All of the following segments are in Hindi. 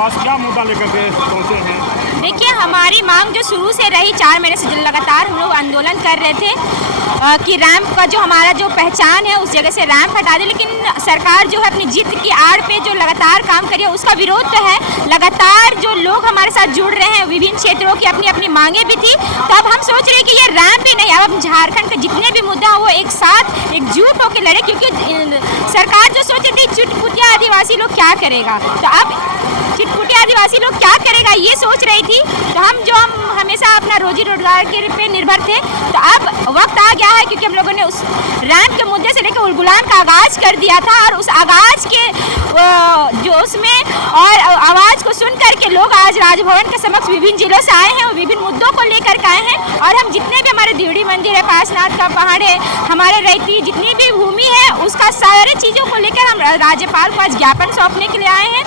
पास क्या मुद्दा लेकर के पहुँचे हैं? देखिए, हमारी मांग जो शुरू से रही, 4 महीने से लगातार हम लोग आंदोलन कर रहे थे कि रैंप का जो हमारा जो पहचान है उस जगह से रैंप हटा दे, लेकिन सरकार जो है अपनी जीत की आड़ पे जो लगातार काम कर रही है उसका विरोध तो है। लगातार जो लोग हमारे साथ जुड़ रहे हैं, विभिन्न क्षेत्रों की अपनी अपनी मांगे भी थी, तो अब हम सोच रहे हैं कि ये रैंप ही नहीं, अब झारखंड के जितने भी मुद्दा वो एक साथ एकजुट होकर लड़े, क्योंकि सरकार जो सोच रही थी चिटपुटिया आदिवासी लोग क्या करेगा, तो अब चिटपुटिया आदिवासी लोग क्या करेगा ये सोच रही थी। तो हम हमेशा अपना रोजी रोजगार के पे निर्भर थे, तो अब वक्त आ गया है, क्योंकि हम लोगों ने उस रैंप के मुद्दे से लेकर उलगुलान का आगाज कर दिया था, और उस आगाज के जो उसमें और आवाज़ को सुन करके लोग आज राजभवन के समक्ष विभिन्न जिलों से आए हैं और विभिन्न मुद्दों को लेकर के आए हैं। और हम जितने भी हमारे देवड़ी मंदिर है, पार्श्वनाथ का पहाड़ है, हमारे रैती जितनी भी भूमि है, उसका सारे चीज़ों को लेकर हम राज्यपाल को आज ज्ञापन सौंपने के लिए आए हैं,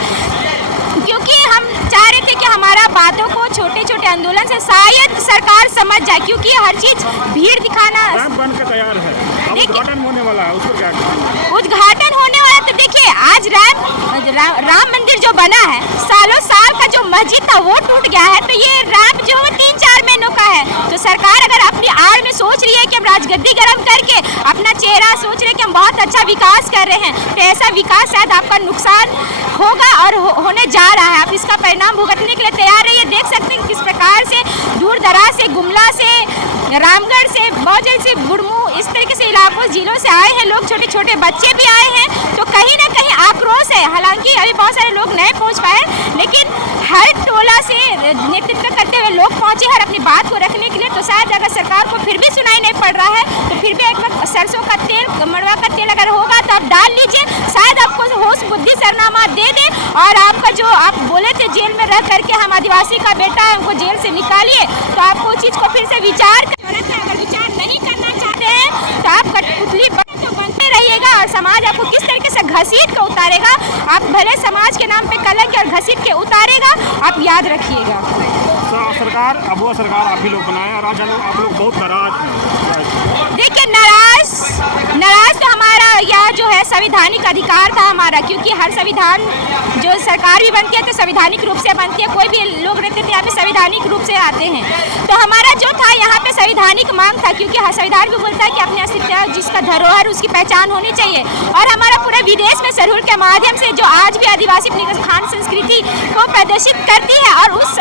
क्योंकि हम चाह रहे थे कि हमारा बातों को छोटे छोटे आंदोलन से शायद सरकार समझ जाए, क्योंकि हर चीज भीड़ दिखाना। रैंप बन के तैयार है, उद्घाटन होने वाला है, उसको क्या उद्घाटन होने वाला है, तो देखिए आज राम मंदिर जो बना है, सालों साल का जो मस्जिद था वो टूट गया है, तो ये रैंप जो है 3-4 महीनों का है। तो सरकार अगर अपनी आड़ में सोच रही है कि हम राजगद्दी गर्म करके अपना चेहरा सोच रहे हैं कि हम बहुत अच्छा विकास कर रहे हैं, तो ऐसा विकास शायद आपका नुकसान होगा और होने जा रहा है। आप इसका परिणाम भुगतने के लिए तैयार रहिए। देख सकते हैं किस प्रकार से दूर दराज से, गुमला से, रामगढ़ से, बौजल से, बुड़मू, इस तरीके से इलाकों जिलों से आए हैं लोग, छोटे छोटे बच्चे भी आए हैं, तो कहीं ना कहीं आक्रोश है। हालांकि अभी बहुत सारे लोग नहीं पहुंच पाए, लेकिन हर टोला से नेतृत्व करते हुए लोग पहुंचे हर अपनी बात को रखने के लिए। तो शायद अगर सरकार को फिर भी सुनाई नहीं पड़ रहा है, तो फिर भी एक वक्त सरसों का तेल, मड़वा का तेल अगर होगा तो आप डाल लीजिए, शायद आपको होश बुद्धि सरनामा दे दे, और आपका जो आप बोले थे जेल में रह करके हम आदिवासी का बेटा है, हमको जेल से निकालिए, तो आपको उस चीज़ को फिर से विचार करना है। अगर विचार नहीं करना चाहते हैं तो आप कठपुतली तो बनते रहिएगा, और समाज आपको किस तरीके से घसीट कर उतारेगा, आप भले समाज के नाम पे कलंक और घसीट के उतारेगा, आप याद रखिएगा। सरकार, अब वो सरकार आप ही लोग बनाए, और आज आप लोग बहुत नाराज हैं। देखिए, नाराज तो हमारा यह जो है संवैधानिक अधिकार था हमारा, क्योंकि हर संविधान जो सरकार भी बनती है तो संवैधानिक रूप से बनती है, कोई भी लोग रहते थे यहाँ पे संवैधानिक रूप से आते हैं, तो हमारा जो था यहाँ पे संवैधानिक मांग था, क्योंकि संविधान भी बोलता है कि अपने अस्तित्व जिसका धरोहर उसकी पहचान होनी चाहिए। और हमारा पूरे विदेश में सरहुल के माध्यम से जो आज भी आदिवासी अपनी खान संस्कृति को प्रदर्शित करती है, और उस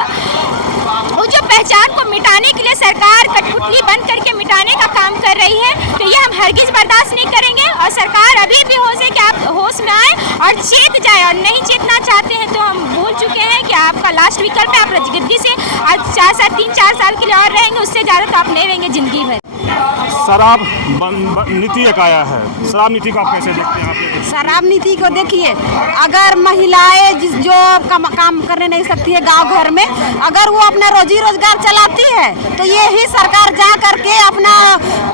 जो पहचान को मिटाने के लिए सरकार कठपुतली बन करके मिटाने का काम कर रही है, तो ये हम हरगिज बर्दाश्त नहीं करेंगे। और सरकार अभी भी होश है कि आप होश में आए और चेत जाए, और नहीं चेतना चाहते हैं तो हम बोल चुके हैं कि आपका लास्ट विकल्प है, आप राजगद्दी से आज 3-4 साल के लिए और रहेंगे, उससे ज़्यादा तो आप नहीं रहेंगे जिंदगी भर। शराब नीति एक आया है, शराब नीति को आप कैसे देखते हैं? शराब नीति को देखिए, अगर महिलाएं जो काम करने नहीं सकती है गांव घर में, अगर वो अपना रोजी रोजगार चलाती है, तो ये ही सरकार जा करके अपना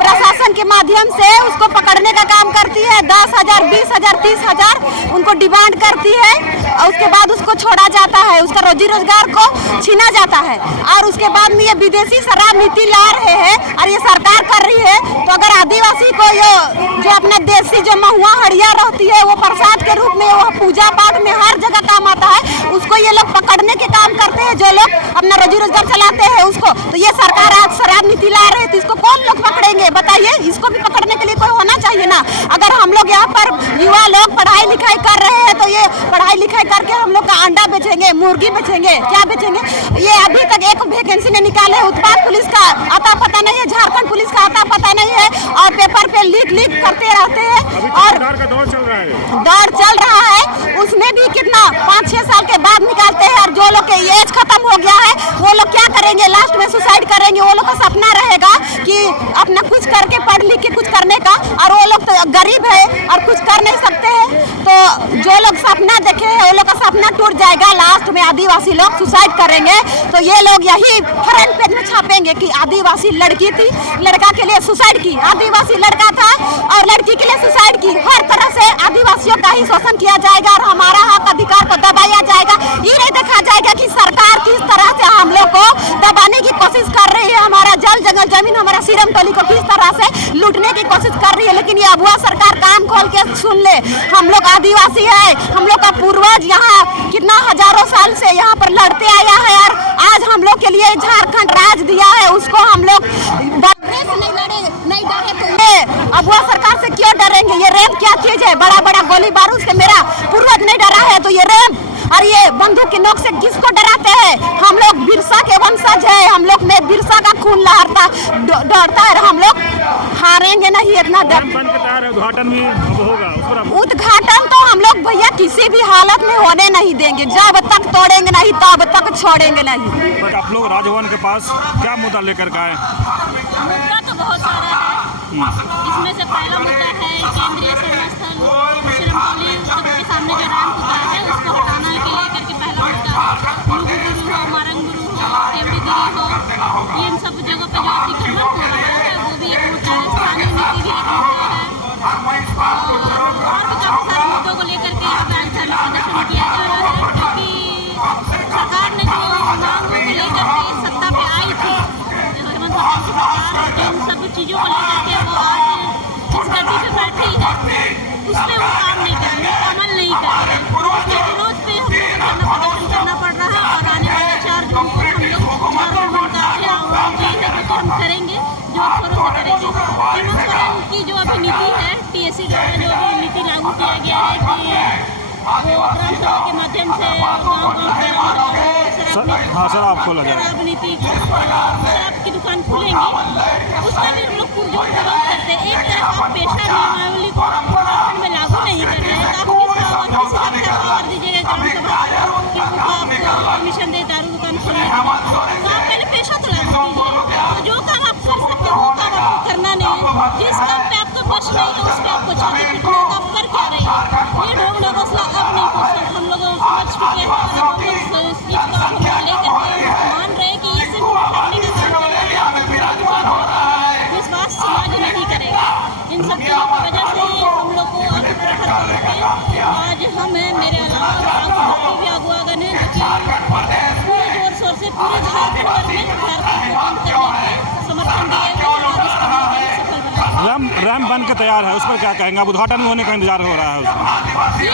प्रशासन के माध्यम से उसको पकड़ने का काम करती है। 10,000, 20,000, 30,000 उनको डिमांड करती है, और उसके बाद उसको छोड़ा जाता है, उसका रोजी रोजगार को छीना जाता है। और उसके बाद में ये विदेशी शराब नीति ला रहे हैं, और ये सरकार कर रही है। तो अगर आदिवासी को ये जो अपना देसी जो महुआ हड़िया रहती है, वो प्रसाद के रूप में, वो पूजा पाठ में हर जगह काम आता है, उसको ये लोग पकड़ने के काम करते हैं, जो लोग अपना रोजी रोजगार चलाते हैं उसको। तो ये सरकार आज शराब नीति ला रहे हैं, तो इसको कौन लोग पकड़ेंगे बताइए? इसको भी पकड़ने के लिए कोई होना चाहिए ना। अगर हम लोग यहाँ पर युवा लोग पढ़ाई लिखाई कर रहे हैं, तो ये पढ़ाई लिखाई करके हम लोग का अंडा बेचेंगे, मुर्गी बेचेंगे, क्या बेचेंगे? ये अभी तक एक वैकेंसी नहीं निकाले, उत्पाद पुलिस का आता पता नहीं है, झारखंड पुलिस का आता पता नहीं है, और पेपर पे लीक करते रहते हैं। और दौर चल रहा है, उसमें भी कितना 5-6 साल के बाद निकालते हैं, और जो लोग के एज खत्म हो गया है वो लोग क्या करेंगे? लास्ट में सुसाइड करेंगे। वो लोग का सपना रहेगा कि अपना कुछ करके पढ़ लिख के कुछ करने का, और वो लोग तो गरीब है और कुछ कर नहीं सकते हैं। तो जो लोग सपना देखे हैं वो लोग का सपना टूट जाएगा, लास्ट में आदिवासी लोग सुसाइड करेंगे। तो ये लोग यही फ्रंट पेज में छापेंगे कि आदिवासी लड़की थी, लड़का के लिए सुसाइड की, आदिवासी लड़का था और लड़की के लिए सुसाइड की। हर तरह से आदिवासियों का ही शोषण किया जाएगा, और हमारा हक अधिकार को दबाया जाएगा। ये नहीं देखा जाएगा कि सरकार किस तरह से हम लोग को दबाने की कोशिश कर रही है, हमारा जल जंगल जमीन, हमारा सिरम टोली को किस तरह से लूटने की कोशिश कर रही है। लेकिन ये अबुआ सरकार कान खोल के सुन ले। हम लोग आदिवासी है, हम लोग का पूर्वज यहाँ कितना हजारों साल से यहाँ पर लड़ते आया है और आज हम लोग के लिए झारखंड राज दिया है, उसको हम लोग नहीं डरे तो ये अब वो सरकार से क्यों डरेंगे? ये रैंप क्या चीज है? बड़ा बड़ा गोली बारूद से मेरा पूर्वज नहीं डरा है तो ये रैंप और ये बंदूक की नोक से किसको डराते हैं? हम लोग बिरसा के वंशज है, हम लोग में बिरसा का खून लहरता दौड़ता है, हम लोग हारेंगे नहीं इतना डर। उद्घाटन भी अब होगा, उस पर उद्घाटन तो हम लोग भैया किसी भी हालत में होने नहीं देंगे, जब तक तोड़ेंगे नहीं तब तक छोड़ेंगे नहीं। आप लोग राजभवन के पास क्या मुद्दा लेकर के आए? मुद्दा तो बहुत सारा है, इसमें से पहला मुद्दा है केंद्रीय संस्थल सिरमौली के सामने जो रैंप उतरा है उसको हटाना के लेकर के पहला मुद्दा है। लुगुबुरु हो, मारंगुरु हो, देवड़ीगिरी हो, इन सब जगहों पे जो अतिक्रमण हो रहा है वो भी एक मुद्दा है। स्थानीय नीति भी एक मुद्दा है और भी काफ़ी सारे मुद्दों को लेकर के यहाँ पे आज धरना प्रदर्शन किया जा रहा है, क्योंकि सरकार ने जो मांगों को लेकर के सत्ता पे आई थी, हेमंत सोरेन की सरकार जिन सब चीज़ों को लेकर के वो आज जिस गति पे बैठी है उसमें वो काम नहीं कर रहे, अमल नहीं कर रहे, उसके विरोध पे हम लोग धरना प्रदर्शन करना पड़ रहा है। और आने वाले 4 जून को हम लोग झारखंड का आह्वान है जो कि हम करेंगे, जोर शोरों से करेंगे। हेमंत सोरेन की जो अभी नीति है, TSC द्वारा जो भी नीति लागू किया गया है कि वो ग्राम सभा के माध्यम से शराब खोला जाए, शराब नीति शराब की दुकान खुलेंगी, उसका भी हम लोग पुरजोर विरोध करते हैं। एक तरफ आप पेशा नियमावली को झारखंड में लागू नहीं कर रहे हैं, तो आप किसी का पावर दीजिएगा ग्राम सभा कि उनको आप परमिशन दे दारू दुकान खोलने की, तो आप पहले पेशा तो लागू कीजिए। तो जो काम आप कर सकते हो वो काम आपको करना नहीं है, जिस काम पे आपका बस नहीं है उस पर आपको छाती पीटना है, तो आप कर क्या रहे हैं? ये ढोंग ढकोसला अब नहीं पूछता, हम लोग समझ चुके हैं और हम लोग इस चीज़ को हम लोग लेकर के मान रहे हैं कि ये सिर्फ करने का काम है, विश्वास समाज नहीं करेगा। इन सब चीज़ों की वजह से हम लोग को आज प्रखर तौर पे आज हम हैं, मेरे अलावा बाकी भी अगुवागन हैं जो कि पूरे जोर शोर से पूरे झारखंड भर में झारखंड को बंद करने के समर्थन दिए हुए और इसको सफल बनाए। रैंप बन के तैयार है, उस पर क्या कहेंगे? अब उद्घाटन होने का इंतजार हो रहा है उसमें। ये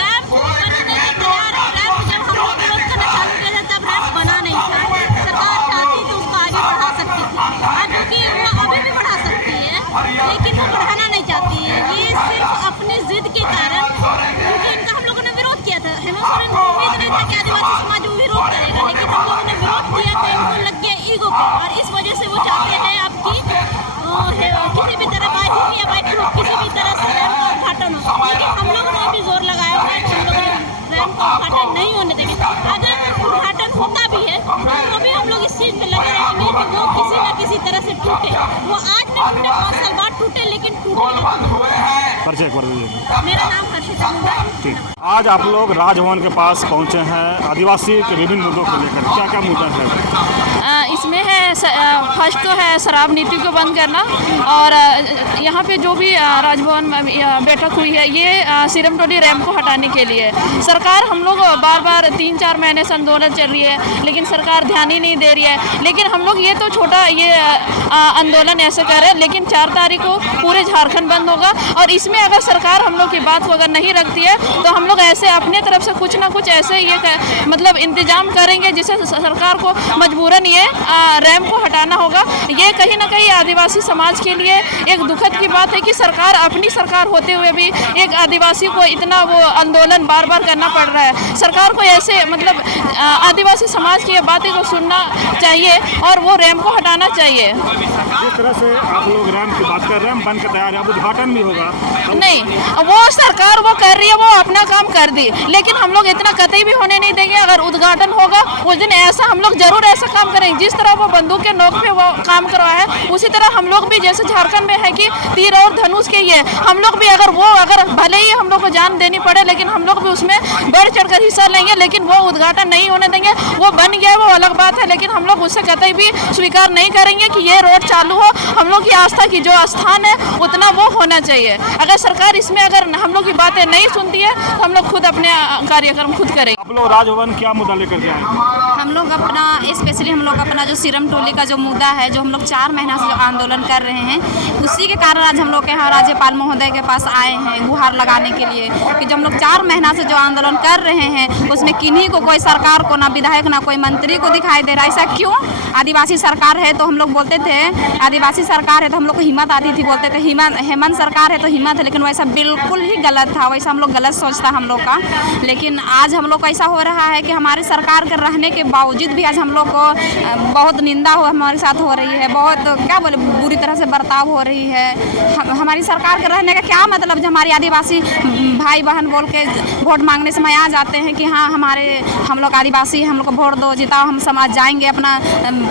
रैंप बनने के तैयार है। रैंप जब हम लोग विरोध करना चालू किया था तब रैंप बना नहीं था, सरकार चाहती तो उसको आगे बढ़ा सकती थी, आज जो कि वो अभी भी बढ़ा सकती है लेकिन वो बढ़ाना नहीं चाहती है। ये सिर्फ अपनी जिद के कारण, क्योंकि इनका हम लोगों ने विरोध किया था, हेमंत सोरेन को उम्मीद नहीं था कि आदिवासी समाज वो विरोध करेगा, लेकिन हम लोगों ने विरोध किया तो इनको लग गया ईगो को, और इस वजह से वो चाहते हैं अब कि किसी भी तरह बाई हुक या बाई ट्रूक किसी भी तरह से रैंप का उद्घाटन हो। लेकिन हम लोगों ने भी जोर लगाया हुआ है कि हम लोग रैंप का उद्घाटन नहीं होने देंगे। अगर उद्घाटन होता भी है तो भी हम लोग इस चीज़ पे लगे रहेंगे कि वो किसी न किसी तरह से टूटे, वो आज न टूटे 5 साल बाद टूटे, लेकिन टूटेगा। परिचय कर दीजिए। मेरा नाम हर्षिता है। आज आप लोग राजभवन के पास पहुंचे हैं आदिवासी के विभिन्न मुद्दों को लेकर, क्या क्या मुद्दा है? इसमें है फर्स्ट तो है शराब नीति को बंद करना, और यहाँ पे जो भी राजभवन में बैठक हुई है ये सिरमटोली रैंप को हटाने के लिए। सरकार हम लोग बार बार 3-4 महीने से आंदोलन चल रही है लेकिन सरकार ध्यान ही नहीं दे रही है। लेकिन हम लोग ये तो छोटा ये आंदोलन ऐसे कर रहे हैं, लेकिन 4 तारीख को पूरे झारखंड बंद होगा, और इसमें अगर सरकार हम लोग की बात को अगर नहीं रखती है तो हम लोग ऐसे अपने तरफ से कुछ ना कुछ ऐसे ये मतलब इंतजाम करेंगे जिससे सरकार को मजबूरन ये रैंप को हटाना होगा। ये कहीं ना कहीं आदिवासी समाज के लिए एक दुखद की बात है कि सरकार अपनी सरकार होते हुए भी एक आदिवासी को इतना वो आंदोलन बार बार करना पड़ रहा है। सरकार को ऐसे मतलब आदिवासी समाज की बातें को सुनना चाहिए और वो रैंप को हटाना चाहिए। जिस तरह से आप लोग रैंप की बात कर रहे हैं, बन के तैयार है, अब उद्घाटन भी होगा। नहीं, वो सरकार वो कर रही है, वो अपना काम कर दी, लेकिन हम लोग इतना कतई भी होने नहीं देंगे। अगर उद्घाटन होगा उस दिन ऐसा हम लोग जरूर ऐसा काम करेंगे जिस तरह वो बंदूक के नोक पे वो काम करवाया है, उसी तरह हम लोग भी जैसे झारखंड में है कि तीर और धनुष के ये हम लोग भी अगर भले ही हम लोग को जान देनी पड़े लेकिन हम लोग भी उसमें बढ़ चढ़कर हिस्सा लेंगे, लेकिन वो उद्घाटन नहीं होने देंगे। वो बन गया वो अलग बात है, लेकिन हम लोग उससे कतई भी स्वीकार नहीं करेंगे कि ये रोड चालू हो। हम लोग की आस्था की जो स्थान है उतना वो होना चाहिए। अगर सरकार इसमें अगर हम लोग की बातें नहीं सुनती है तो हम लोग खुद अपने कार्यक्रम खुद करेंगे। आप लोग राजभवन क्या मुद्दा लेकर के आए? हम लोग अपना स्पेशली हम लोग अपना जो सीरम टोली का जो मुद्दा है, जो हम लोग 4 महीना से जो आंदोलन कर रहे हैं, उसी के कारण आज हम लोग के यहाँ राज्यपाल महोदय के पास आए हैं गुहार लगाने के लिए कि जो हम लोग 4 महीना से जो आंदोलन कर रहे हैं उसमें किन्हीं को, कोई सरकार को, ना विधायक ना कोई मंत्री को दिखाई दे रहा है। ऐसा क्यों? आदिवासी सरकार है तो हम लोग बोलते थे, आदिवासी सरकार है तो हम लोग को हिम्मत आती थी, बोलते थे हेमंत सरकार है तो हिम्मत है, लेकिन वैसा बिल्कुल ही गलत था, वैसा हम लोग गलत सोचता हम लोग का। लेकिन आज हम लोग को ऐसा हो रहा है कि हमारी सरकार के रहने के बावजूद भी आज हम लोग को बहुत निंदा हो हमारे साथ हो रही है, बहुत क्या बोले बुरी तरह से बर्ताव हो रही है। हमारी सरकार के रहने का क्या मतलब? जब हमारे आदिवासी भाई बहन बोल के वोट मांगने समय आ जाते हैं कि हाँ हम लोग आदिवासी, हम लोग को वोट दो, जिताओ, हम समाज जाएंगे अपना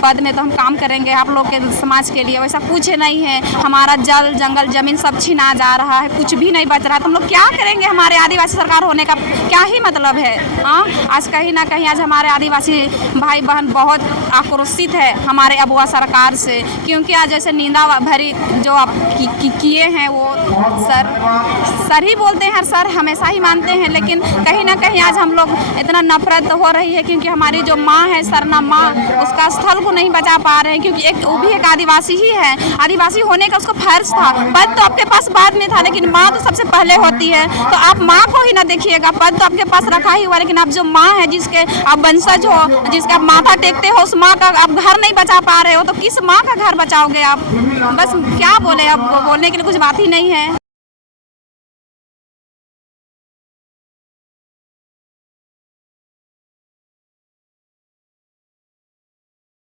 पद में तो हम काम करेंगे आप लोग के समाज के लिए। वैसा कुछ नहीं है। हमारा जल जंगल जमीन सब छीना जा रहा है, कुछ भी नहीं बच रहा है। तो हम लोग क्या करेंगे? हमारे आदिवासी सरकार होने का क्या ही मतलब है? हाँ, आज कहीं ना कहीं आज हमारे आदिवासी भाई बहन बहुत आक्रोशित है हमारे अबुआ सरकार से, क्योंकि आज जैसे निंदा भरी जो आप किए हैं वो सर ही बोलते हैं, सर हमेशा ही मानते हैं, लेकिन कहीं ना कहीं आज हम लोग इतना नफरत हो रही है क्योंकि हमारी जो माँ है सरना माँ, उसका स्थल को नहीं बचा पा रहे हैं, क्योंकि वो भी एक आदिवासी ही है। आदिवासी होने का उसको फर्ज था। पद तो आपके पास बाद में था, लेकिन माँ तो सबसे पहले होती है। तो आप माँ को ही ना देखिएगा, पद तो आपके पास रखा ही हुआ, लेकिन आप जो माँ है, जिसके आप वंशज हो, जिसका आप माथा टेकते हो, उस माँ का आप घर नहीं बचा पा रहे हो, तो किस माँ का घर बचाओगे आप? बस क्या बोले, अब बोलने के लिए कुछ बात ही नहीं है।